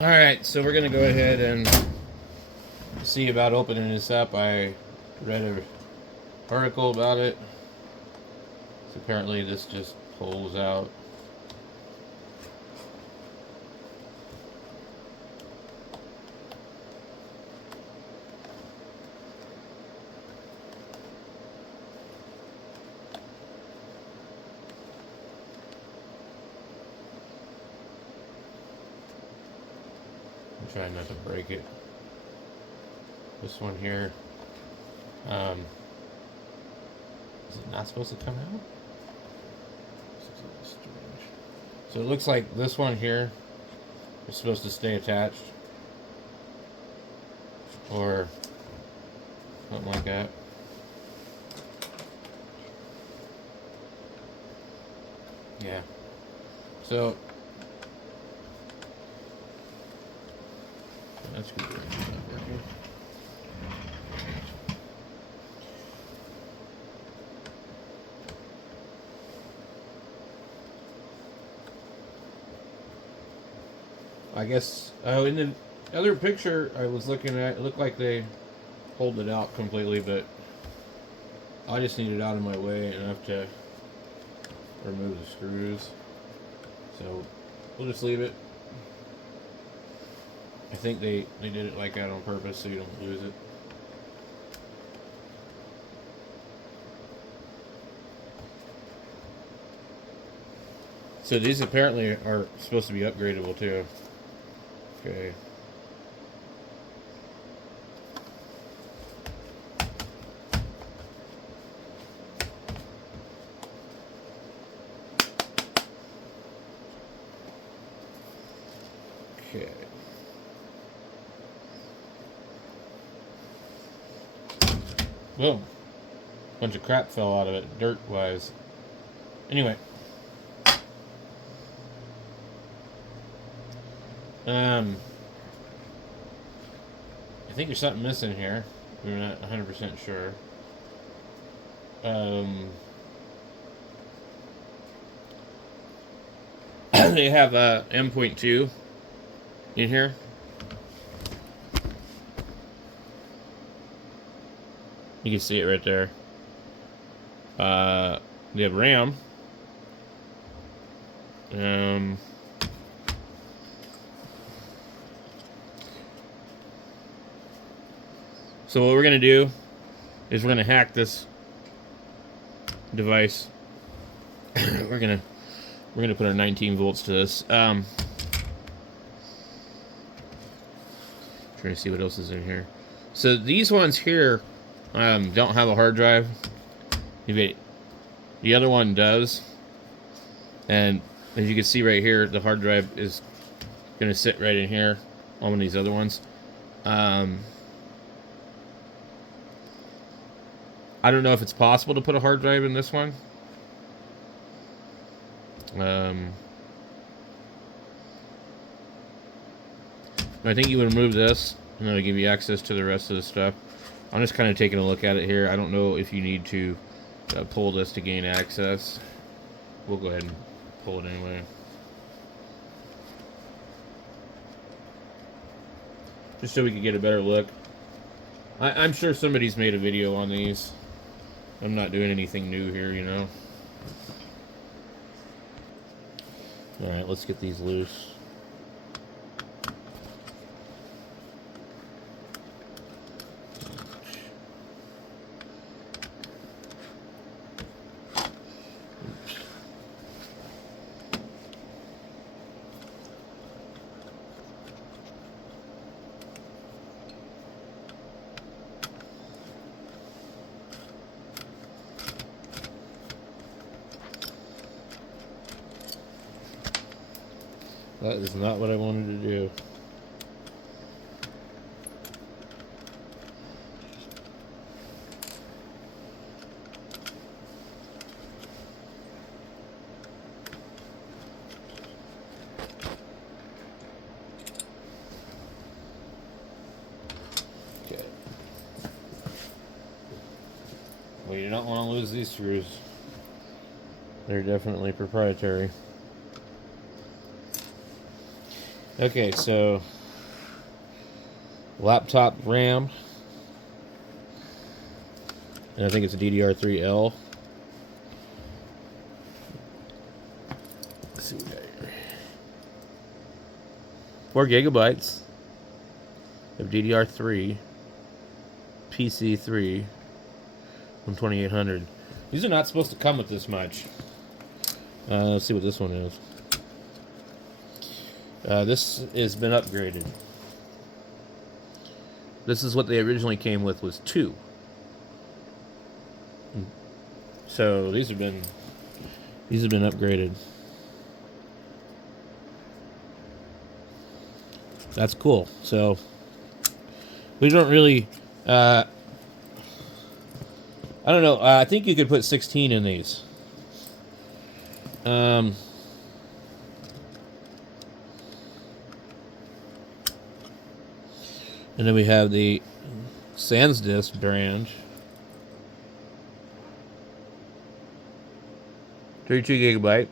Alright, so we're going to go ahead and see about opening this up. I read an article about it. So apparently this just pulls out. I'm trying not to break it. This one here, is it not supposed to come out? So it looks like this one here is supposed to stay attached, or something like that. Yeah. So that's good. I guess in the other picture I was looking at, it looked like they pulled it out completely, but I just need it out of my way enough to remove the screws. So we'll just leave it. I think they did it like that on purpose so you don't lose it. So these apparently are supposed to be upgradable too. Okay. Okay. Boom. Bunch of crap fell out of it, dirt-wise. Anyway. I think there's something missing here. We're not 100% sure. They have M.2 in here. You can see it right there. They have RAM. So what we're gonna do is we're gonna hack this device. we're gonna put our 19 volts to this. Trying to see what else is in here. So these ones here don't have a hard drive. The other one does, and as you can see right here, the hard drive is gonna sit right in here on one of these other ones. I don't know if it's possible to put a hard drive in this one. I think you would remove this, and it'll give you access to the rest of the stuff. I'm just kind of taking a look at it here. I don't know if you need to pull this to gain access. We'll go ahead and pull it anyway. Just so we can get a better look. I'm sure somebody's made a video on these. I'm not doing anything new here, you know. Alright, let's get these loose. That is not what I wanted to do. Okay. We do not want to lose these screws. They're definitely proprietary. Okay, so laptop RAM, and I think it's a DDR3L. Let's see what we got here. 4 gigabytes of DDR3, PC3 from 2800. These are not supposed to come with this much. Let's see what this one is. This has been upgraded. This is what they originally came with, was 2. So these have been upgraded. That's cool. So we don't really I don't know. I think you could put 16 in these. And then we have the SanDisk brand. 32 gigabyte.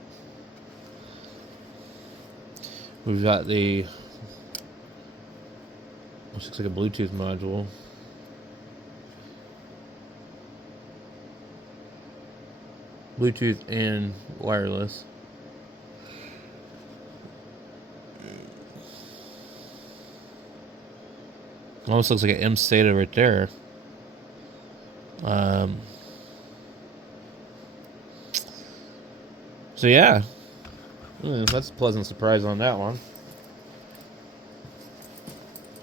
We've got the, which looks like a Bluetooth module. Bluetooth and wireless. Almost looks like an M SATA right there. So yeah, that's a pleasant surprise on that one.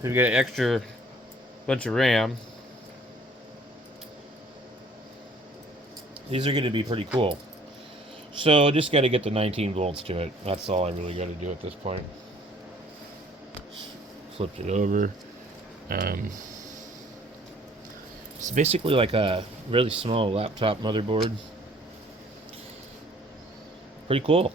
We got an extra bunch of RAM. These are going to be pretty cool. So just got to get the 19 volts to it. That's all I really got to do at this point. Flipped it over. It's basically like a really small laptop motherboard. Pretty cool.